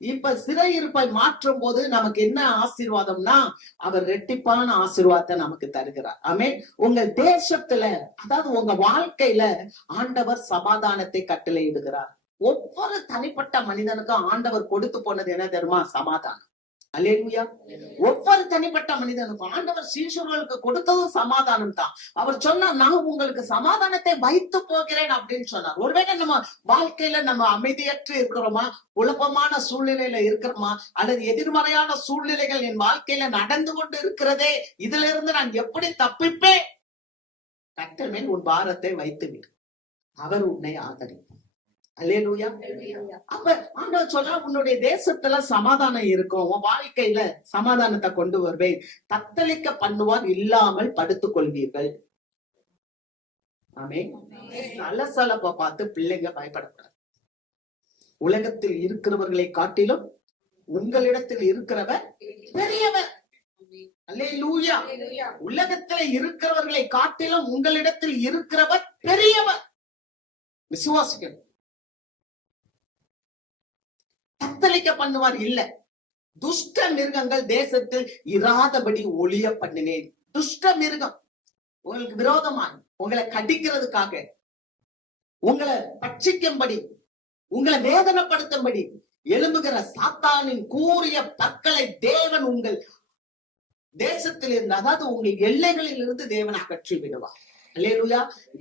இப்ப சிறையிருப்பை மாற்றும் போது நமக்கு என்ன ஆசீர்வாதம்னா, அவர் ரெட்டிப்பான ஆசீர்வாதத்தை நமக்கு தருகிறார். ஆமென். உங்க தேசத்துல, அதாவது உங்க வாழ்க்கையில ஆண்டவர் சமாதானத்தை கட்டளையிடுகிறார். ஒவ்வொரு தனிப்பட்ட மனிதனுக்கும் ஆண்டவர் கொடுத்து போனது என்ன தெரியுமா? சமாதானம். அல்லேலூயா. ஒவ்வொரு தனிப்பட்ட மனிதனுக்கும் ஆண்டவர் சீஷர்களுக்கு கொடுத்ததும் சமாதானம் தான். அவர் சொன்னார், நான் உங்களுக்கு சமாதானத்தை வைத்து போகிறேன் அப்படின்னு சொன்னார். ஒருவேளை நம்ம வாழ்க்கையில நம்ம அமைதியற்று இருக்கிறோமா, குழப்பமான சூழ்நிலையில இருக்கிறோமா, அல்லது எதிர்மறையான சூழ்நிலைகள் என் வாழ்க்கையில நடந்து கொண்டு இருக்கிறதே, இதுல இருந்து நான் எப்படி தப்பிப்பேன்? கர்த்தர் மேல் உன் பாரத்தை வைத்து விடு, அவர் உன்னை ஆதரிப்பார். அல்லேலூயா. அப்ப ஆண்டவர் சொல்றா, உன்னுடைய தேசத்துல சமாதானம் இருக்கும், உன் வாழ்க்கையில சமாதானத்தை கொண்டு வருவேன், தத்தளிக்க பண்ணுவார், இல்லாமல் படுத்துக் கொள்வீர்கள். ஆமென். சலசலப்ப பார்த்து பிள்ளைங்க பயப்படக்கூடாது. உலகத்தில் இருக்கிறவர்களை காட்டிலும் உங்களிடத்தில் இருக்கிறவர் பெரியவர். அல்லேலூயா. உலகத்துல இருக்கிறவர்களை காட்டிலும் உங்களிடத்தில் இருக்கிறவர் பெரியவர். விசுவாசிக்கணும். தத்தளிக்க பண்ணுவார் இல்ல. துஷ்ட மிருகங்கள் தேசத்தில் இராதபடி ஒளிய பண்ணினேன். துஷ்ட மிருகம் உங்களுக்கு விரோதமாய், உங்களை கடிக்கிறதுக்காக, உங்களை பட்சிக்கும்படி, உங்களை வேதனைப்படுத்தும்படி எழும்புகிற சாத்தானின் கூறிய பற்களை தேவன் உங்கள் தேசத்தில் இருந்து, அதாவது உங்கள் எல்லைகளில் இருந்து தேவன் அகற்றி விடுவார். அல்லேலூயா.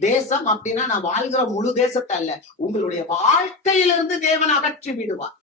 தேசம் அப்படின்னா நான் வாழ்கிற முழு தேசத்தை அல்ல, உங்களுடைய வாழ்க்கையிலிருந்து தேவன் அகற்றி விடுவார்.